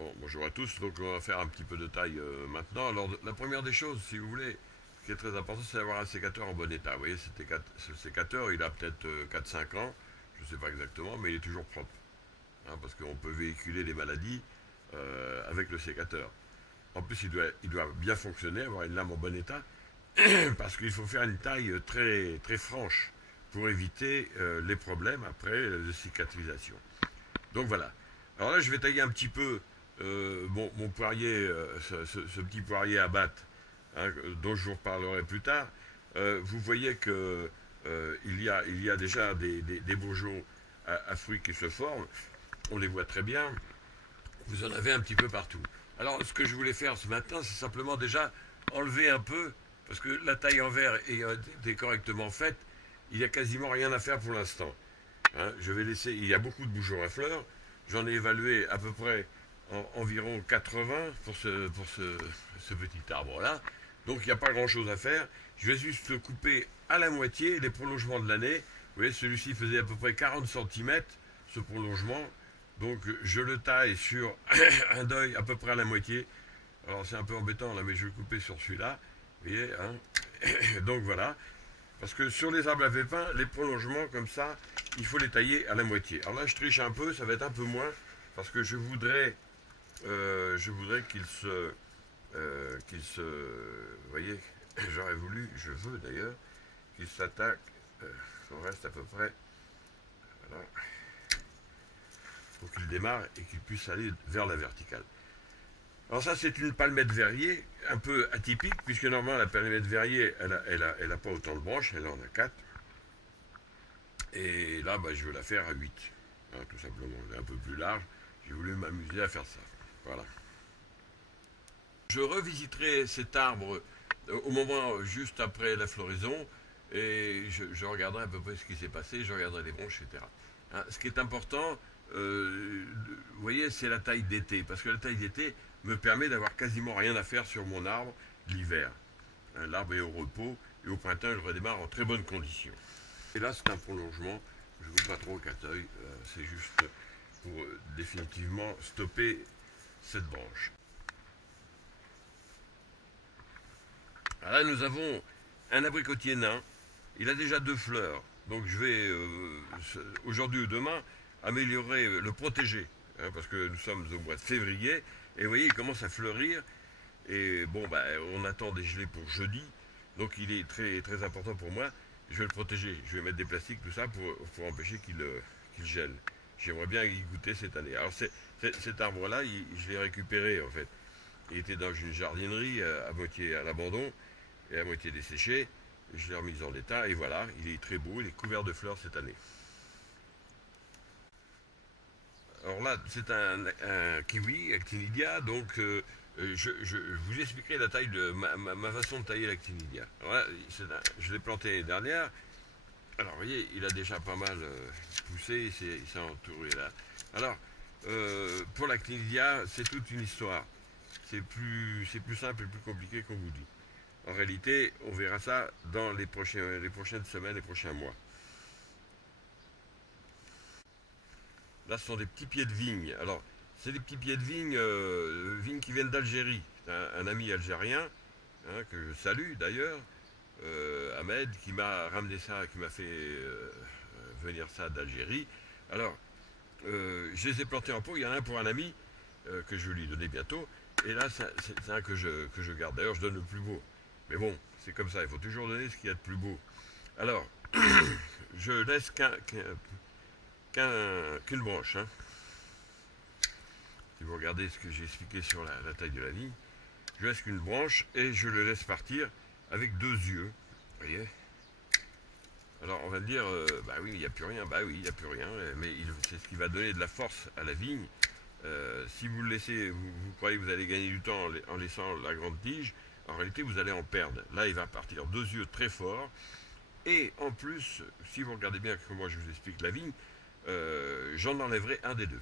Bon, bonjour à tous, donc on va faire un petit peu de taille maintenant. Alors la première des choses, si vous voulez, ce qui est très important, c'est d'avoir un sécateur en bon état. Vous voyez, ce sécateur, il a peut-être 4-5 ans, je ne sais pas exactement, mais il est toujours propre. Hein, parce qu'on peut véhiculer des maladies avec le sécateur. En plus, il doit bien fonctionner, avoir une lame en bon état, parce qu'il faut faire une taille très, très franche pour éviter les problèmes après de cicatrisation. Donc voilà. Alors là, je vais tailler un petit peu mon poirier, ce petit poirier à battre, hein, dont je vous reparlerai plus tard. Vous voyez que il y a déjà des bourgeons à fruits qui se forment. On les voit très bien. Vous en avez un petit peu partout. Alors, ce que je voulais faire ce matin, c'est simplement déjà enlever un peu, parce que la taille en verre est correctement faite, il n'y a quasiment rien à faire pour l'instant. Hein, je vais laisser. Il y a beaucoup de bourgeons à fleurs. J'en ai évalué à peu près environ 80 pour ce petit arbre-là. Donc il n'y a pas grand-chose à faire. Je vais juste couper à la moitié les prolongements de l'année. Vous voyez, celui-ci faisait à peu près 40 centimètres, ce prolongement. Donc je le taille sur un deuil à peu près à la moitié. Alors c'est un peu embêtant là, mais je vais le couper sur celui-là. Vous voyez, hein. Donc voilà. Parce que sur les arbres à pépins, les prolongements comme ça, il faut les tailler à la moitié. Alors là, je triche un peu, ça va être un peu moins, parce que je voudrais vous voyez, j'aurais voulu, je veux d'ailleurs, qu'il s'attaque, qu'on reste à peu près, voilà, pour qu'il démarre et qu'il puisse aller vers la verticale. Alors ça, c'est une palmette verrier, un peu atypique, puisque normalement, la palmette verrier, elle a pas autant de branches, elle en a 4. Et là, bah, je veux la faire à 8. Hein, tout simplement. Elle est un peu plus large. J'ai voulu m'amuser à faire ça. Voilà. Je revisiterai cet arbre au moment juste après la floraison et je regarderai à peu près ce qui s'est passé, je regarderai les branches, etc. Hein, ce qui est important, vous voyez, c'est la taille d'été, parce que la taille d'été me permet d'avoir quasiment rien à faire sur mon arbre l'hiver. Hein, l'arbre est au repos et au printemps, il redémarre en très bonnes conditions. Et là, c'est un prolongement. Je ne veux pas trop qu'un œil. C'est juste pour définitivement stopper cette branche. Alors là, nous avons un abricotier nain. Il a déjà 2 fleurs. Donc je vais, aujourd'hui ou demain, améliorer, le protéger. Hein, parce que nous sommes au mois de février. Et vous voyez, il commence à fleurir. Et bon, bah, on attend des gelées pour jeudi. Donc il est très, très important pour moi. Je vais le protéger. Je vais mettre des plastiques, tout ça, pour empêcher qu'il gèle. J'aimerais bien y goûter cette année. Alors cet arbre-là, je l'ai récupéré en fait. Il était dans une jardinerie à moitié à l'abandon et à moitié desséché. Je l'ai remis en état et voilà, il est très beau, il est couvert de fleurs cette année. Alors là, c'est un kiwi, actinidia, donc je vous expliquerai la taille de ma façon de tailler l'actinidia. Alors là, je l'ai planté l'année dernière. Alors, vous voyez, il a déjà pas mal poussé, il s'est entouré là. Alors, pour l'actinidia, c'est toute une histoire. C'est plus simple et plus compliqué qu'on vous dit. En réalité, on verra ça dans les prochaines semaines, les prochains mois. Là, ce sont des petits pieds de vigne. Alors, c'est des petits pieds de vigne qui viennent d'Algérie. C'est un ami algérien, hein, que je salue d'ailleurs, Ahmed, qui m'a ramené ça, qui m'a fait venir ça d'Algérie. Alors, je les ai plantés en pot. Il y en a un pour un ami que je vais lui donner bientôt. Et là, c'est un que je garde. D'ailleurs, je donne le plus beau. Mais bon, c'est comme ça. Il faut toujours donner ce qu'il y a de plus beau. Alors, je laisse qu'une branche. Hein. Si vous regardez ce que j'ai expliqué sur la taille de la vigne, je laisse qu'une branche et je le laisse partir avec 2 yeux. Vous voyez. Alors on va me dire, bah oui, il n'y a plus rien. Bah oui, il n'y a plus rien. Mais c'est ce qui va donner de la force à la vigne. Si vous le laissez, vous croyez que vous allez gagner du temps en laissant la grande tige. En réalité, vous allez en perdre. Là, il va partir 2 yeux très forts. Et en plus, si vous regardez bien comment je vous explique la vigne, j'en enlèverai un des deux.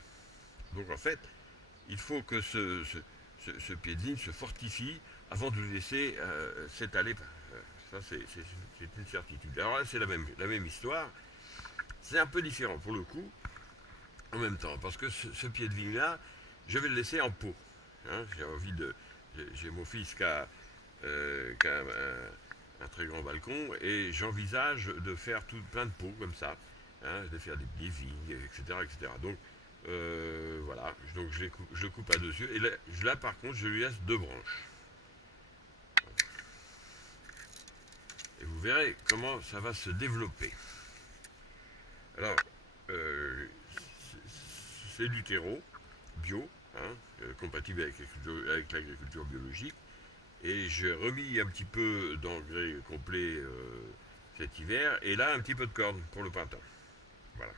Donc en fait, il faut que ce pied de vigne se fortifie avant de le laisser s'étaler. Ça, c'est une certitude. Alors là, c'est la même histoire. C'est un peu différent pour le coup, en même temps, parce que ce pied de vigne-là, je vais le laisser en pot. Hein, j'ai envie de... J'ai mon fils qui a un très grand balcon et j'envisage de faire tout plein de pots comme ça, hein, de faire des pieds vignes, etc., etc. Donc voilà, donc je le coupe à deux yeux et là par contre je lui laisse deux branches. Et vous verrez comment ça va se développer. Alors, euh, c'est du terreau bio, hein, compatible avec l'agriculture biologique. Et j'ai remis un petit peu d'engrais complet cet hiver, et là un petit peu de corne pour le printemps. Voilà.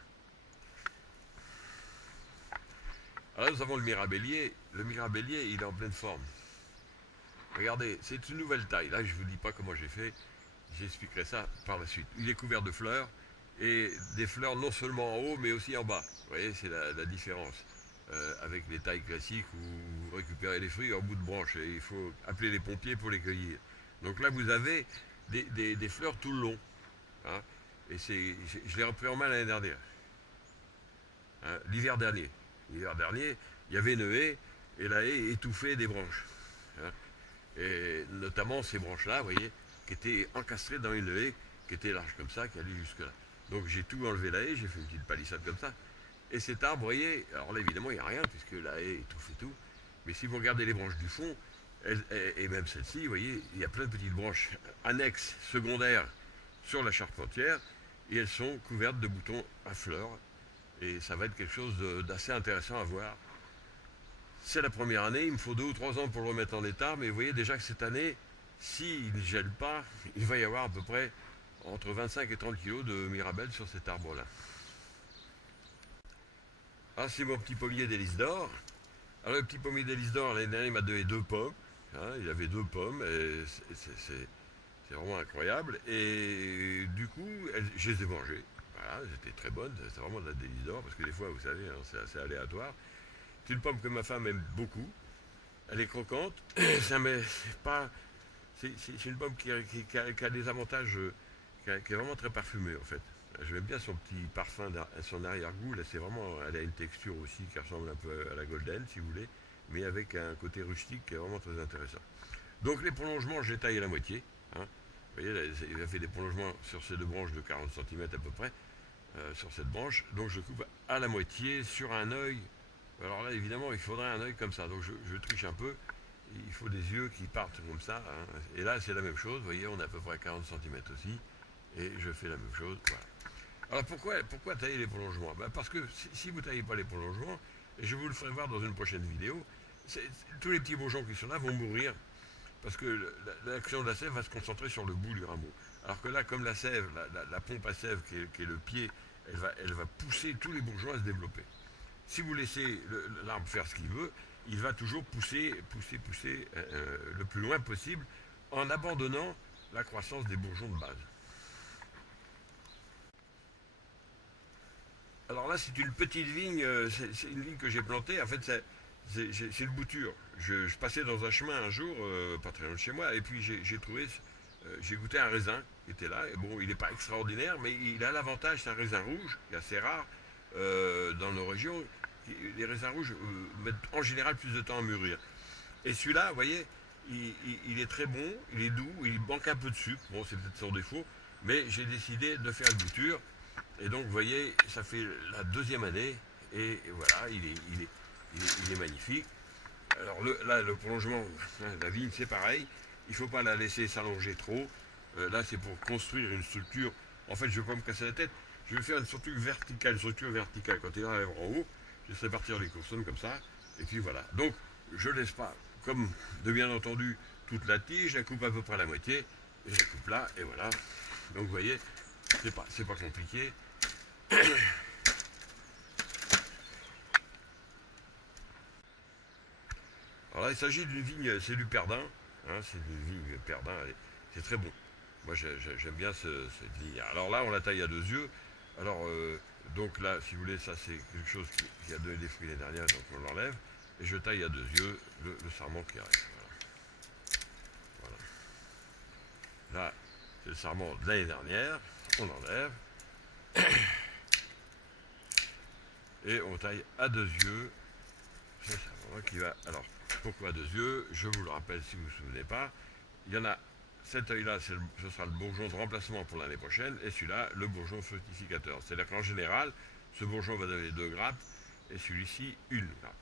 Alors nous avons le mirabellier. Le mirabellier, il est en pleine forme. Regardez, c'est une nouvelle taille. Là, je ne vous dis pas comment j'ai fait. J'expliquerai ça par la suite. Il est couvert de fleurs, et des fleurs non seulement en haut, mais aussi en bas. Vous voyez, c'est la différence. Avec les tailles classiques où vous récupérez les fruits en bout de branche et il faut appeler les pompiers pour les cueillir. Donc là, vous avez des fleurs tout le long. Hein, et je l'ai repris en main l'année dernière. Hein, l'hiver dernier. L'hiver dernier, il y avait une haie et la haie étouffait des branches. Hein, et notamment ces branches-là, vous voyez, qui étaient encastrées dans une haie qui était large comme ça, qui allait jusque-là. Donc j'ai tout enlevé la haie, j'ai fait une petite palissade comme ça. Et cet arbre, vous voyez, alors là évidemment il n'y a rien puisque la haie étouffe et tout. Mais si vous regardez les branches du fond, et même celle-ci, vous voyez, il y a plein de petites branches annexes, secondaires, sur la charpentière, et elles sont couvertes de boutons à fleurs. Et ça va être quelque chose d'assez intéressant à voir. C'est la première année, il me faut 2 ou 3 ans pour le remettre en état, mais vous voyez déjà que cette année, s'il ne gèle pas, il va y avoir à peu près entre 25 et 30 kilos de mirabelle sur cet arbre-là. Ah, c'est mon petit pommier d'hélice d'or. Alors, le petit pommier d'hélice d'or, l'année dernière, il m'a donné 2 pommes. Hein, il avait 2 pommes, et c'est vraiment incroyable. Et du coup, je les ai mangées. Voilà, elles étaient très bonnes. C'est vraiment de la délice d'or, parce que des fois, vous savez, hein, c'est assez aléatoire. C'est une pomme que ma femme aime beaucoup. Elle est croquante. Ça met pas. C'est une pomme qui a des avantages, qui est vraiment très parfumée en fait. J'aime bien son petit parfum, son arrière-goût. Là, c'est vraiment, elle a une texture aussi qui ressemble un peu à la golden, si vous voulez, mais avec un côté rustique qui est vraiment très intéressant. Donc les prolongements, je les taille à la moitié. Hein. Vous voyez, là, il a fait des prolongements sur ces deux branches de 40 cm à peu près, sur cette branche. Donc je coupe à la moitié sur un œil. Alors là, évidemment, il faudrait un œil comme ça. Donc je triche un peu. Il faut des yeux qui partent comme ça. Hein. Et là, c'est la même chose. Vous voyez, on est à peu près à 40 cm aussi. Et je fais la même chose. Voilà. Alors pourquoi tailler les prolongements? Parce que si vous ne taillez pas les prolongements, et je vous le ferai voir dans une prochaine vidéo, tous les petits bourgeons qui sont là vont mourir parce que l'action de la sève va se concentrer sur le bout du rameau. Alors que là, comme la sève, la pompe à sève qui est le pied, elle va pousser tous les bourgeons à se développer. Si vous laissez l'arbre faire ce qu'il veut, il va toujours pousser le plus loin possible en abandonnant la croissance des bourgeons de base. Alors là, c'est une petite vigne, c'est une vigne que j'ai plantée. En fait, c'est une bouture. Je passais dans un chemin un jour, pas très loin de chez moi, et puis j'ai goûté un raisin qui était là. Et bon, il n'est pas extraordinaire, mais il a l'avantage, c'est un raisin rouge, qui est assez rare dans nos régions. Les raisins rouges mettent en général plus de temps à mûrir. Et celui-là, vous voyez, il est très bon, il est doux, il manque un peu de sucre. Bon, c'est peut-être son défaut, mais j'ai décidé de faire une bouture. Et donc, vous voyez, ça fait la deuxième année, et voilà, il est magnifique. Alors là, le prolongement, la vigne, c'est pareil. Il ne faut pas la laisser s'allonger trop. Là, c'est pour construire une structure. En fait, je ne vais pas me casser la tête. Je vais faire une structure verticale. Une structure verticale. Quand il arrive en haut, je laisserai partir les coursons comme ça. Et puis voilà. Donc, je ne laisse pas, comme de bien entendu, toute la tige. Je la coupe à peu près à la moitié. Et je la coupe là, et voilà. Donc, vous voyez, c'est pas compliqué. Alors là, il s'agit d'une vigne, c'est du perdin. Hein, c'est une vigne perdin. C'est très bon. Moi, j'aime bien cette vigne. Alors là, on la taille à deux yeux. Alors, donc là, si vous voulez, ça c'est quelque chose qui a donné des fruits l'année dernière, donc on l'enlève. Et je taille à deux yeux le sarment qui reste. Voilà. Voilà. Là, c'est le sarment de l'année dernière. On enlève. Et on taille à deux yeux ce sarment. qui va... Alors, pourquoi deux yeux? Je vous le rappelle si vous ne vous souvenez pas. Il y en a... Cet œil-là, ce sera le bourgeon de remplacement pour l'année prochaine, et celui-là, le bourgeon fructificateur. C'est-à-dire qu'en général, ce bourgeon va donner 2 grappes, et celui-ci, une grappe.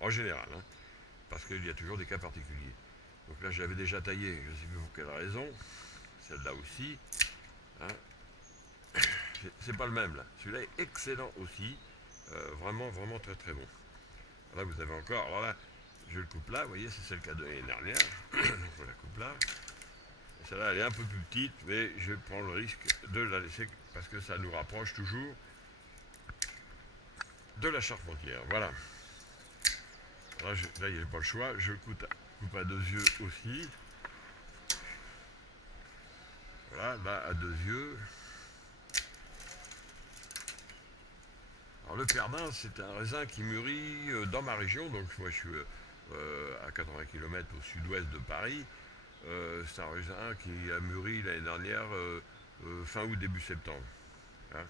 En général, hein, parce qu'il y a toujours des cas particuliers. Donc là, j'avais déjà taillé, je ne sais plus pour quelle raison, celle-là aussi. Hein. C'est pas le même, là. Celui-là est excellent aussi, vraiment, vraiment très très bon. Là, vous avez encore, alors là, je le coupe là, vous voyez, c'est celle qu'a donné l'année dernière. Donc on la coupe là. Celle-là, elle est un peu plus petite, mais je prends le risque de la laisser parce que ça nous rapproche toujours de la charpentière. Voilà. Là, il n'y a pas le choix. Je coupe à deux yeux aussi. Voilà, là, à deux yeux. Alors, le Perdin, c'est un raisin qui mûrit dans ma région. Donc, moi, je suis à 80 km au sud-ouest de Paris. C'est un raisin qui a mûri l'année dernière, fin août, début septembre. Hein.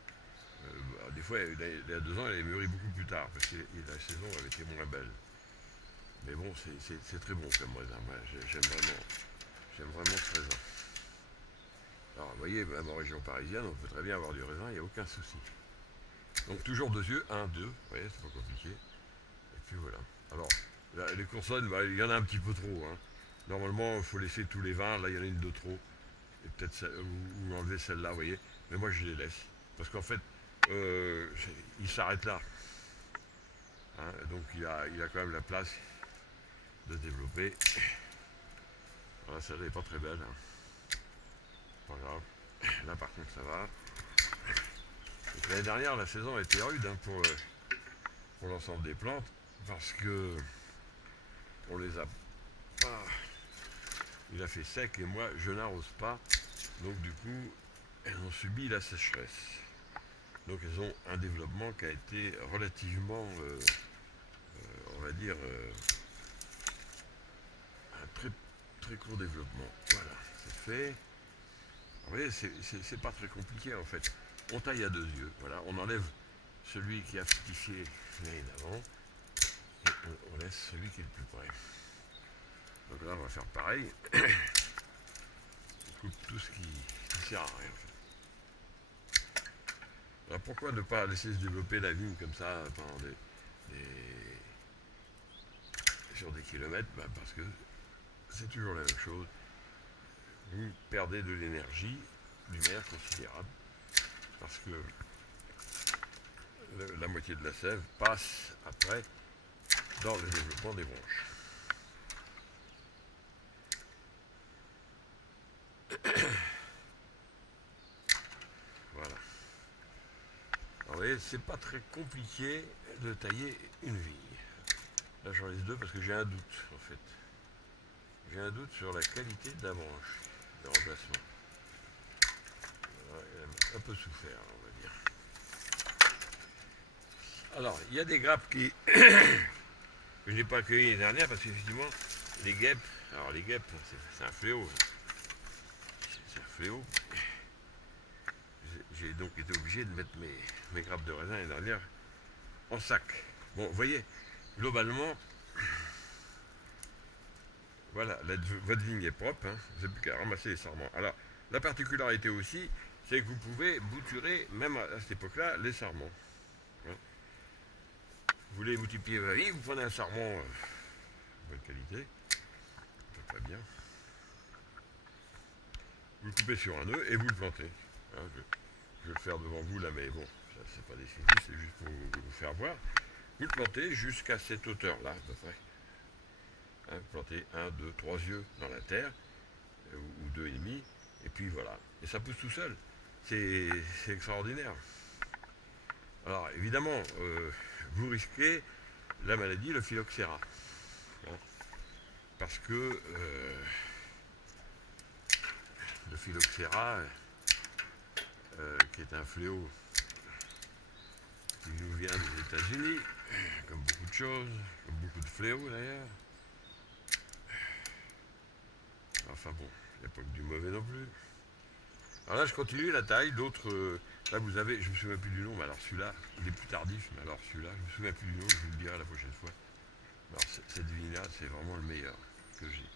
Des fois, il y a 2 ans, elle est mûrie beaucoup plus tard, parce que la saison avait été moins belle. Mais bon, c'est très bon comme raisin. Moi, j'aime vraiment ce raisin. Alors, vous voyez, même en région parisienne, on peut très bien avoir du raisin, il n'y a aucun souci. Donc, toujours 2 yeux, 1, 2, vous voyez, c'est pas compliqué. Et puis voilà. Alors, là, les coursonnes, bah, il y en a un petit peu trop. Hein. Normalement, il faut laisser tous les 20, là, il y en a une de trop. Et peut-être ou enlever celle-là, vous voyez. Mais moi, je les laisse. Parce qu'en fait, il s'arrête là. Hein, donc il a quand même la place de se développer. Voilà, celle-là n'est pas très belle. Hein. Pas grave. Là par contre ça va. L'année dernière la saison a été rude hein, pour l'ensemble des plantes parce que on les a pas. Il a fait sec et moi je n'arrose pas. Donc du coup elles ont subi la sécheresse. Donc elles ont un développement qui a été relativement on va dire un très très court développement. Voilà, c'est fait. Vous voyez, c'est pas très compliqué en fait. On taille à deux yeux, voilà, on enlève celui qui a fructifié l'année d'avant et on laisse celui qui est le plus près. Donc là on va faire pareil. On coupe tout ce qui sert à rien en fait. Alors pourquoi ne pas laisser se développer la vigne comme ça pendant sur des kilomètres? Parce que c'est toujours la même chose. Vous perdez de l'énergie lumière considérable parce que la moitié de la sève passe après dans le développement des branches. Voilà. Alors, vous voyez, c'est pas très compliqué de tailler une vigne. Là, j'en laisse 2 parce que j'ai un doute en fait. J'ai un doute sur la qualité de la branche de remplacement. Voilà, elle a un peu souffert, on va dire. Alors, il y a des grappes que je n'ai pas accueillies l'année dernière parce qu'effectivement, les guêpes, alors les guêpes, c'est un fléau. C'est un fléau. J'ai donc été obligé de mettre mes grappes de raisin l'année dernière en sac. Bon, vous voyez, globalement, voilà, votre vigne est propre, hein, vous n'avez plus qu'à ramasser les sarments. Alors, la particularité aussi, c'est que vous pouvez bouturer, même à cette époque-là, les sarments. Hein. Vous voulez multiplier votre vigne, vous prenez un sarment de bonne qualité, très bien. Vous le coupez sur un nœud et vous le plantez. Hein, je vais le faire devant vous là, mais bon, ça c'est pas définitif, c'est juste pour vous faire voir. Vous le plantez jusqu'à cette hauteur-là, à peu près. Hein, vous plantez 1, 2, 3 yeux dans la terre, ou 2,5, et puis voilà. Et ça pousse tout seul. C'est extraordinaire. Alors évidemment, vous risquez la maladie, le phylloxéra. Hein, parce que le phylloxéra, qui est un fléau qui nous vient des États-Unis, comme beaucoup de choses, comme beaucoup de fléaux d'ailleurs. Enfin bon, il n'y a pas que du mauvais non plus. Alors là, je continue la taille. D'autres, là vous avez, je me souviens plus du nom, mais alors celui-là, il est plus tardif, mais alors celui-là, je me souviens plus du nom, je vous le dirai la prochaine fois. Alors c'est vraiment le meilleur que j'ai.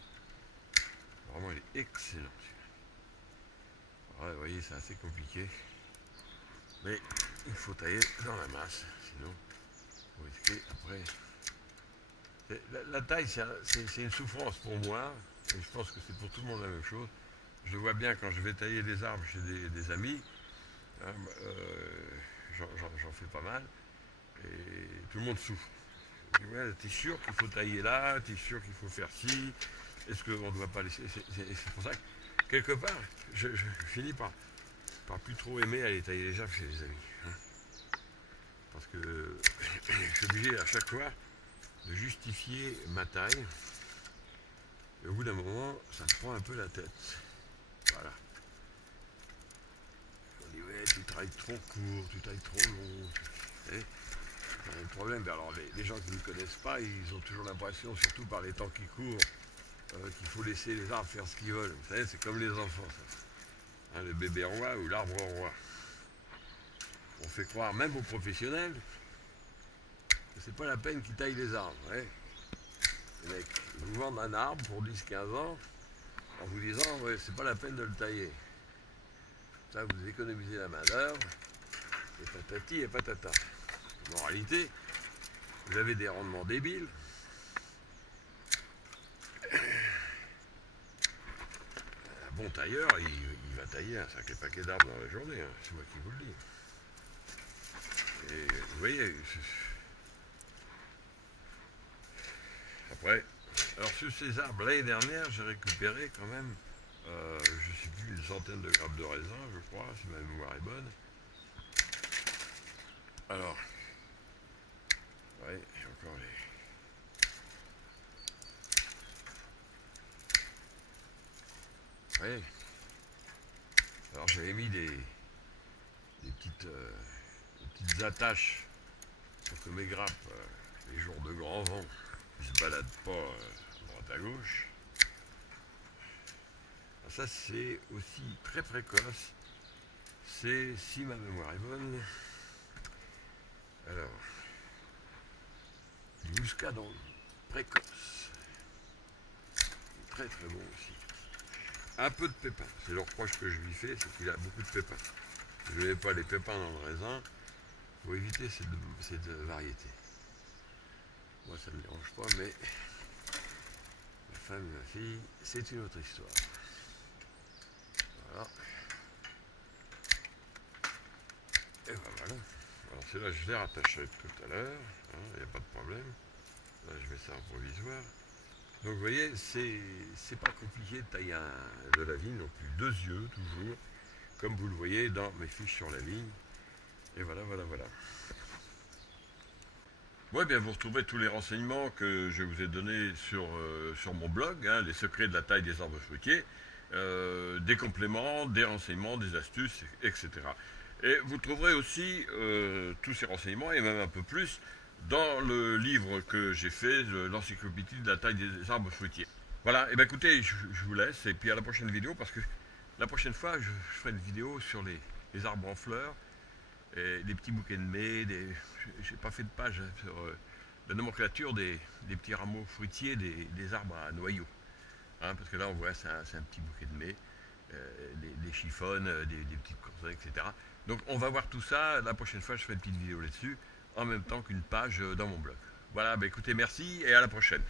Vraiment, il est excellent. Ouais, vous voyez, c'est assez compliqué. Mais il faut tailler dans la masse, sinon vous risquez après. La taille, c'est une souffrance pour moi, et je pense que c'est pour tout le monde la même chose. Je vois bien quand je vais tailler des arbres chez des amis, hein, j'en fais pas mal, et tout le monde souffre. Ouais, t'es sûr qu'il faut tailler là, t'es sûr qu'il faut faire ci, est-ce qu'on ne doit pas laisser. C'est pour ça que, quelque part, je finis par plus trop aimer aller tailler les arbres chez les amis. Hein, parce que je suis obligé à chaque fois de justifier ma taille, et au bout d'un moment, ça me prend un peu la tête. Voilà. On dit, ouais, tu travailles trop court, tu travailles trop long. Le problème, alors les gens qui ne me connaissent pas, ils ont toujours l'impression, surtout par les temps qui courent, qu'il faut laisser les arbres faire ce qu'ils veulent. Vous savez, c'est comme les enfants, ça. Hein, le bébé roi ou l'arbre roi. On fait croire, même aux professionnels, que c'est pas la peine qu'ils taillent les arbres. Ouais. Les mecs, ils vous vendent un arbre pour 10-15 ans en vous disant, ouais, c'est pas la peine de le tailler. Ça, vous économisez la main-d'œuvre, et patati et patata. En réalité, vous avez des rendements débiles. Un bon tailleur, il va tailler un sacré paquet d'arbres dans la journée, hein, c'est moi qui vous le dis. Et vous voyez, après, alors sur ces arbres, l'année dernière, j'ai récupéré quand même, je ne sais plus, une centaine de grappes de raisin, je crois, si ma mémoire est bonne. Alors, ouais, j'ai encore les... Ouais. Alors j'avais mis des petites attaches pour que mes grappes, les jours de grand vent, ne se baladent pas droite à gauche. Alors ça c'est aussi très précoce. C'est, si ma mémoire est bonne, alors, du muscadon précoce. Très très bon aussi. Un peu de pépins. C'est le reproche que je lui fais, c'est qu'il a beaucoup de pépins. Je ne mets pas les pépins dans le raisin. Il faut éviter cette variété. Moi ça ne me dérange pas, mais ma femme et ma fille, c'est une autre histoire. Voilà. Et ben voilà. Alors c'est là je les rattacherai tout à l'heure. Il n'y a pas de problème. Là je mets ça en provisoire. Donc vous voyez, c'est pas compliqué de tailler de la vigne non plus. 2 yeux toujours, comme vous le voyez dans mes fiches sur la vigne. Et voilà, voilà, voilà. Ouais, bien vous retrouverez tous les renseignements que je vous ai donnés sur mon blog, hein, les secrets de la taille des arbres fruitiers, des compléments, des renseignements, des astuces, etc. Et vous trouverez aussi tous ces renseignements, et même un peu plus, dans le livre que j'ai fait, l'encyclopédie de la taille des arbres fruitiers. Voilà, et bien écoutez, je vous laisse, et puis à la prochaine vidéo, parce que la prochaine fois, je ferai une vidéo sur les arbres en fleurs, et des petits bouquets de mai, j'ai pas fait de page sur la nomenclature des petits rameaux fruitiers des arbres à noyaux. Hein, parce que là, on voit, c'est un petit bouquet de mai, des chiffonnes, des petites coursins, etc. Donc, on va voir tout ça. La prochaine fois, je ferai une petite vidéo là-dessus, en même temps qu'une page dans mon blog. Voilà, bah écoutez, merci et à la prochaine.